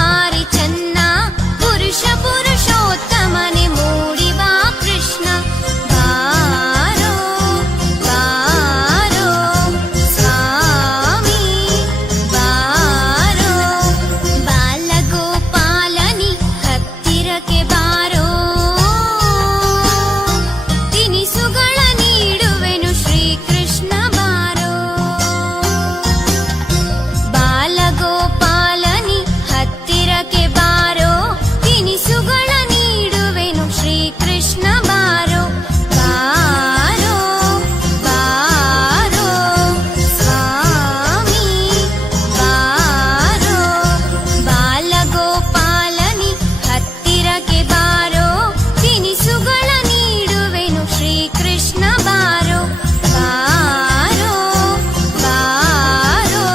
ಭಾರಿ ಚೆನ್ನ ಪುರುಷ ಪುರುಷೋತ್ತಮನೆ ಮೂಡಿ ಬಾ ಕೃಷ್ಣ ಬಾರೋ ಬಾರೋ ಸ್ವಾಮಿ ಬಾರೋ ಬಾಲಗೋಪಾಲನಿ ಹತ್ತಿರಕ್ಕೆ ಬಾರೋ ತಿನಿಸುಗಳ ನೀಡುವೆನು ಶ್ರೀಕೃಷ್ಣ ಬಾರೋ ಬಾಲಗೋಪಾಲನಿ ಹತ್ತಿರಕ್ಕೆ ಬಾರೋ ತಿನಿಸುಗಳ ನೀಡುವೆನು ಶ್ರೀಕೃಷ್ಣ ಬಾರೋ ಬಾರೋ ಬಾರೋ ಸ್ವಾಮಿ ಬಾರೋ ಬಾಲಗೋಪಾಲನಿ ಹತ್ತಿರಕ್ಕೆ ಬಾರೋ ತಿನಿಸುಗಳ ನೀಡುವೆನು ಶ್ರೀಕೃಷ್ಣ ಬಾರೋ ಬಾರೋ ಬಾರೋ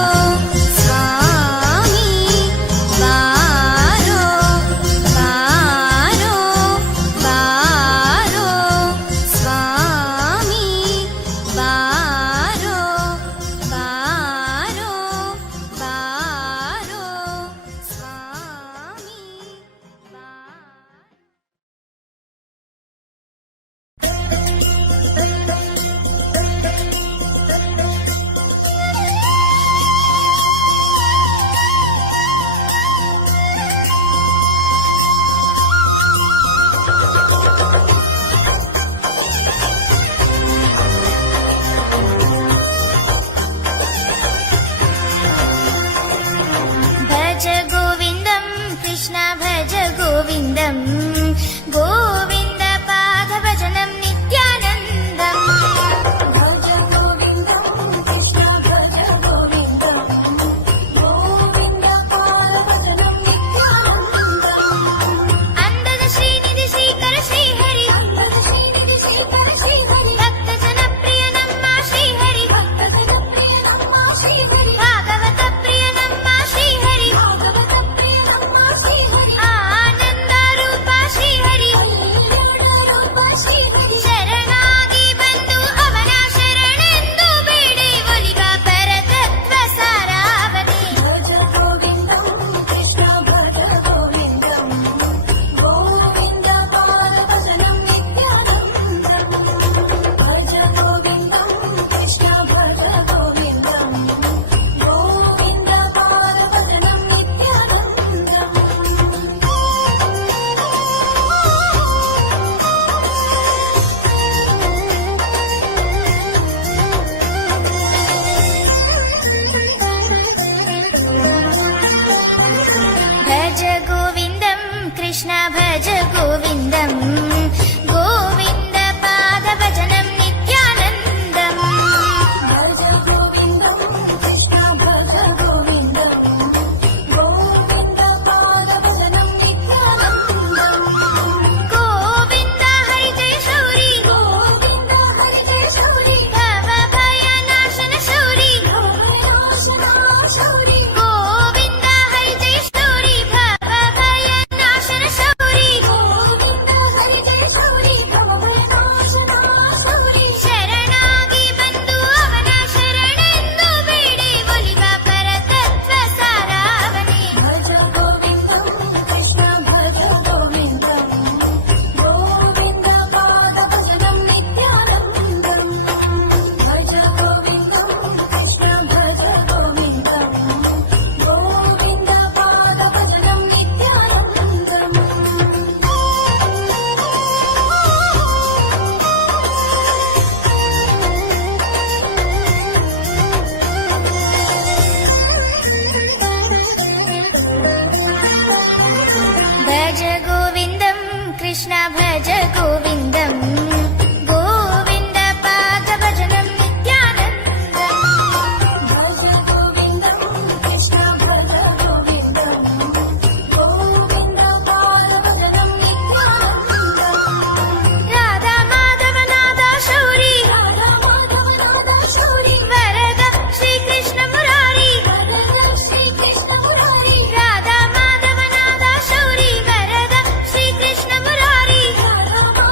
ಸ್ವಾಮಿ ಬಾರೋ ಬಾರೋ ಬಾರೋ ಸ್ವಾಮಿ ಬಾರೋ ಬಾರೋ ಬಾರೋ ಸ್ವಾಮಿ ಭಜ ಗೋವಿಂದಂ ಕೃಷ್ಣ ಭಜ ಗೋವಿಂದಂ ಗೋವಿಂದ ಪಾದ ಭಜನಂ ನಿತ್ಯಾನಂದಂ ಭಜ ಗೋವಿಂದಂ ಕೃಷ್ಣ ಭಜ ಗೋವಿಂದಂ ಗೋವಿಂದ ಪಾದ ಭಜನಂ ನಿತ್ಯಾನಂದಂ ಅಂದದ ಶ್ರೀನಿಧಿ ಶ್ರೀಕರ ಶ್ರೀಹರಿ ಅಂದದ ಶ್ರೀನಿಧಿ ಶ್ರೀಕರ ಶ್ರೀಹರಿ ಭಕ್ತ ಜನಪ್ರಿಯ ನಮ್ಮ ಶ್ರೀಹರಿ ಭಕ್ತ ಜನಪ್ರಿಯ ನಮ್ಮ ಶ್ರೀಹರಿ ಭಾಗವತ ಪ್ರಿಯ ನಮ್ಮ ಶ್ರೀಹರಿ ಭಾಗವತ ಪ್ರಿಯ ನಮ್ಮ ಶ್ರೀಹರಿ ಆನಂದ ರೂಪ ಶ್ರೀಹರಿ ರೂಪ ಶ್ರೀಹರಿ ಶರಣಾಗಿ ಬಂದು ಅವನ ಶರಣೆಂದು ಬೇಡಿ ಒಲಿವ ಪರತತ್ವ ಸಾರಾವತಿ ಭಜ ಗೋವಿಂದಂ ಕೃಷ್ಣ ಭಜ ಗೋವಿಂದಂ ಗೋವಿಂದ ಪಾದ ಭಜನಂ ನಿತ್ಯಾನಂದಂ ಭಜ ಗೋವಿಂದಂ ಕೃಷ್ಣ ಭಜ ಗೋವಿಂದಂ ಗೋವಿಂದ ಪಾದ ಭಜನಂ ನಿತ್ಯಾನಂದಂ ಭಜ ಗೋವಿಂದಂ ಕೃಷ್ಣ ಭಜ ಗೋವಿಂದಂ ಗೋವಿಂದ ಪಾದ ಭಜನಂ ನಿತ್ಯಾನಂದಂ ಭಜ ಗೋವಿಂದಂ ಕೃಷ್ಣ ಭಜ ಗೋವಿಂದಂ ಗೋವಿಂದ ಪಾದ ಭಜನಂ ನಿತ್ಯಾನಂದಂ ಗೋವಿಂದ ಹರಿ ಜಯ ಶೌರಿ ಗೋವಿಂದ ಹರಿ ಜಯ ಶೌರಿ ಭವ ಭಯ ನಾಶನ ಶೌರಿ ಶೌರಿ ಗೋವಿಂದ ಹರಿ ಜಯ ಶೌರಿ ಭವ ಭಯ ನಾಶನ ಶೌರಿ ಗೋವಿಂದ ಹರಿ ಜಯ ಶೌರಿ ಭವ ಭಯ ನಾಶನ ಶೌರಿ ಶರಣಾಗಿ ಬಂದು ಅವನ ಶರಣೆಂದು ಬೇಡಿ ಒಲಿವ ಪರತತ್ವ ಸಾರಾವತಿ ಭಜ ಗೋವಿಂದಂ ಕೃಷ್ಣ ಭಜ ಗೋವಿಂದಂ ಗೋವಿಂದ ಪಾದ ಭಜನಂ ನಿತ್ಯಾನಂದಂ ಭಜ ಗೋವಿಂದಂ ಕೃಷ್ಣ ಭಜ ಗೋವಿಂದಂ ಗೋವಿಂದ ಪಾದ ಭಜನಂ ನಿತ್ಯಾನಂದಂ ಭಜ ಗೋವಿಂದಂ ಕೃಷ್ಣ ಭಜ ಗೋವಿಂದಂ ಗೋವಿಂದ ಪಾದ ಭಜನಂ ನಿತ್ಯಾನಂದಂ ಭಜ ಗೋವಿಂದಂ ಕೃಷ್ಣ ಭಜ ಗೋವಿಂದಂ ಗೋವಿಂದ ಪಾದ ಭಜನಂ ನಿತ್ಯಾನಂದಂ ರಾಧಾ ಮಾಧವನಾದ ಶೌರಿ ರಾಧಾ ಮಾಧವನಾದ ಶೌರಿ ವರದ ಶ್ರೀಕೃಷ್ಣ ಮುರಾರಿ ವರದ ಶ್ರೀಕೃಷ್ಣ ಮುರಾರಿ ರಾಧಾ ಮಾಧವನಾದ ಶೌರಿ ವರದ ಶ್ರೀಕೃಷ್ಣ ಮುರಾರಿ ರಾಧಾ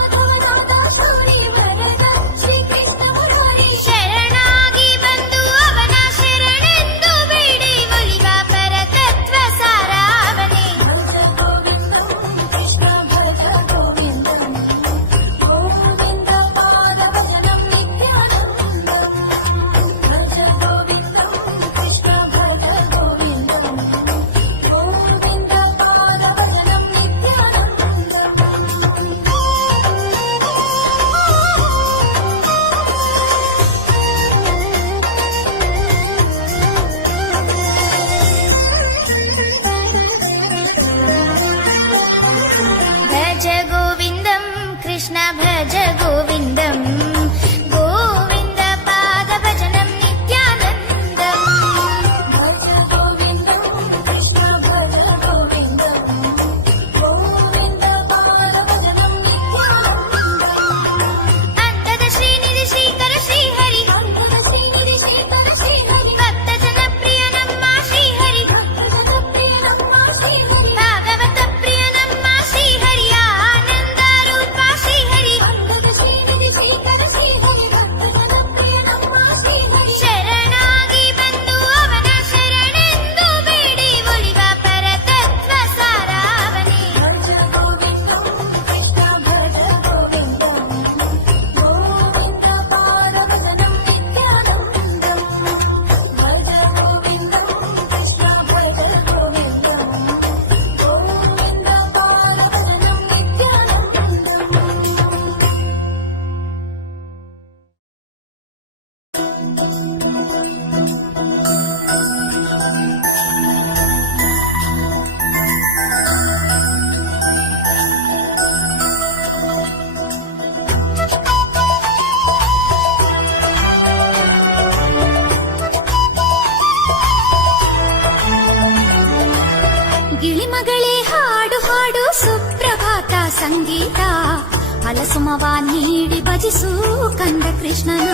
ಗಿಳಿಮಗಳೇ ಹಾಡು ಹಾಡು ಸುಪ್ರಭಾತ ಸಂಗೀತ ಫಲಸುಮವ ನೀಡಿ ಭಜಿಸು ಕಂದ ಕೃಷ್ಣನ.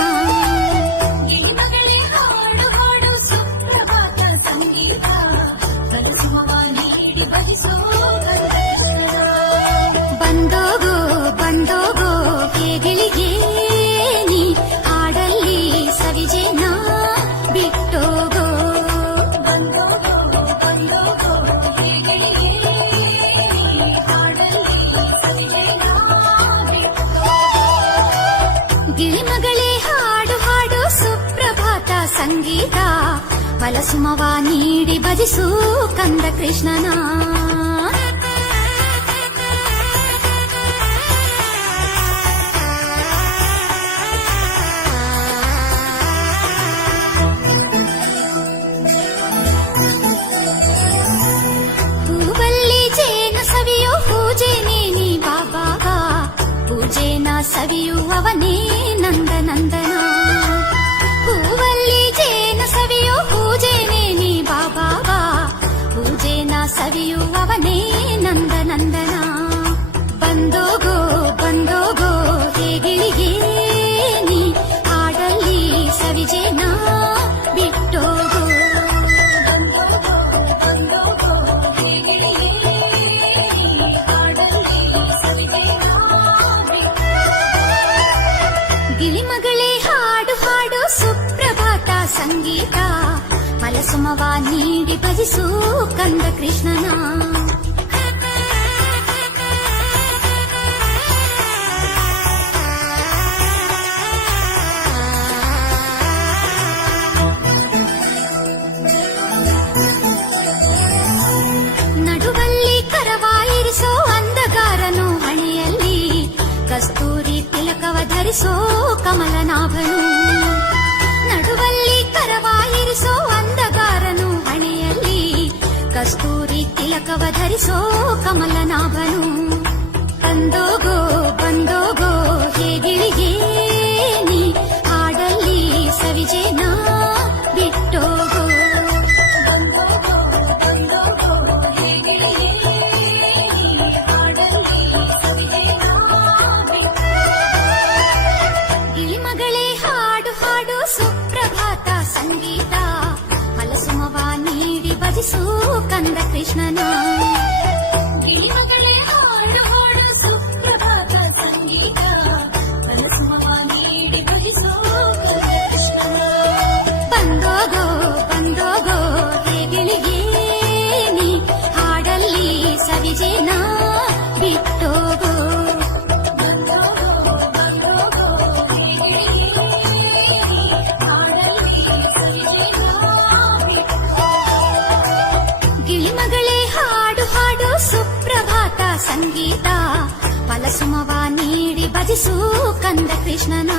ಗಿಳಿಮಗಳೇ ಹಾಡು ಹಾಡು ಸುಪ್ರಭಾತ ಸಂಗೀತ ಫಲಸುಮವ ನೀಡಿ ಭಜಿಸು ಕಂದ ಕೃಷ್ಣನ. ಬಂದೋಗೋ ಬಂದೋಗೋ ಗಿಳಿಗೆ ನೀ ಹಾಡಲ್ಲಿ ಸವಿಜೇನ ಬಿಟ್ಟೋಗೋ. ಬಂದೋಗೋ ಬಂದೋಗೋ ಗಿಳಿಗೆ ಹಾಡಲ್ಲಿ ಸವಿಜೇನ ಬಿಟ್ಟೋಗೋ. ಗಿಳಿಮಗಳೇ ಹಾಡು ಹಾಡು ಸುಪ್ರಭಾತ ಸಂಗೀತ ಫಲಸುಮವ ನೀಡಿ ಭಜಿಸು ಕಂದ ಕೃಷ್ಣನ. ಸವಿಯುವವನೇ ನಂದ ನಂದನ. ಹೂವಲ್ಲಿ ಜೇನ ಸವಿಯೋ ಪೂಜೆನೇ ನೀ ಬಾಬಾ. ಪೂಜೆನ ಸವಿಯುವವನೇ ನಂದ ನಂದನ. ಬಂದೋಗೋ ಬಂದೋಗೋ ಗಿಳಿಗೆ ನೀ ಹಾಡಲ್ಲಿ ಸವಿಜೇನ ಬಿಟ್ಟೋಗೋ. ಬಂದೋಗೋ ಬಂದೋಗೋ ಗಿಳಿಗೆ ಹಾಡಲ್ಲಿ ಸವಿಜೇನ. ಗಿಳಿಮಗಳೇ ಹಾಡು ಹಾಡು ಸುಪ್ರಭಾತ ಸಂಗೀತ ಫಲಸುಮವ ನೀಡಿ ಭಜಿಸು ಕಂದ ಕೃಷ್ಣನ. ನಡುವಲ್ಲಿ ಕರವಾಯಿರಿಸೋ ಅಂದಗಾರನು ಹಣೆಯಲ್ಲಿ ಕಸ್ತೂರಿ ತಿಲಕವ ಧರಿಸೋ ಕಮಲನಾಭನು. ನಡುವಲ್ಲಿ ಕರವಾಯಿರಿಸೋ ಅಂದಗಾರನು ಹಣೆಯಲ್ಲಿ ಕಸ್ತೂರಿ ತಿಲಕವ ಧರಿಸೋ ಕಮಲನಾಭನು. ಬಂದೋಗೋ ಬಂದೋಗೋ ಗಿಳಿಗೆ ನೀ ಹಾಡಲ್ಲಿ ಸವಿಜೇನ ಬಿಟ್ಟೋಗೋ. ಬಂದೋಗೋ ಬಂದೋಗೋ ಗಿಳಿಗೆ ಹಾಡಲ್ಲಿ ಸವಿಜೇನ. ಗಿಳಿಮಗಳೇ ಹಾಡು ಹಾಡು ಸುಪ್ರಭಾತ ಸಂಗೀತ ಫಲಸುಮವ ನೀಡಿ ಭಜಿಸು ಕಂದ ಕೃಷ್ಣನ. ಗಿಳಿಮಗಳೇ ಹಾಡು ಹಾಡು ಸುಪ್ರಭಾತ ಸಂಗೀತ ಫಲಸುಮವ ನೀಡಿ ಭಜಿಸು ಕಂದ ಕೃಷ್ಣನ. ಬಂದೋಗೋ ಬಂದೋಗೋ ಗಿಳಿಗೆ ನೀ ಹಾಡಲ್ಲಿ ಸವಿಜೇನ ಬಿಟ್ಟೋಗೋ. ಗಿಳಿಮಗಳೇ ಹಾಡು ಹಾಡು ಸುಪ್ರಭಾತ ಸಂಗೀತ ಫಲಸುಮವ ನೀಡಿ ಭಜಿಸು ಕಂದ ಕೃಷ್ಣನ.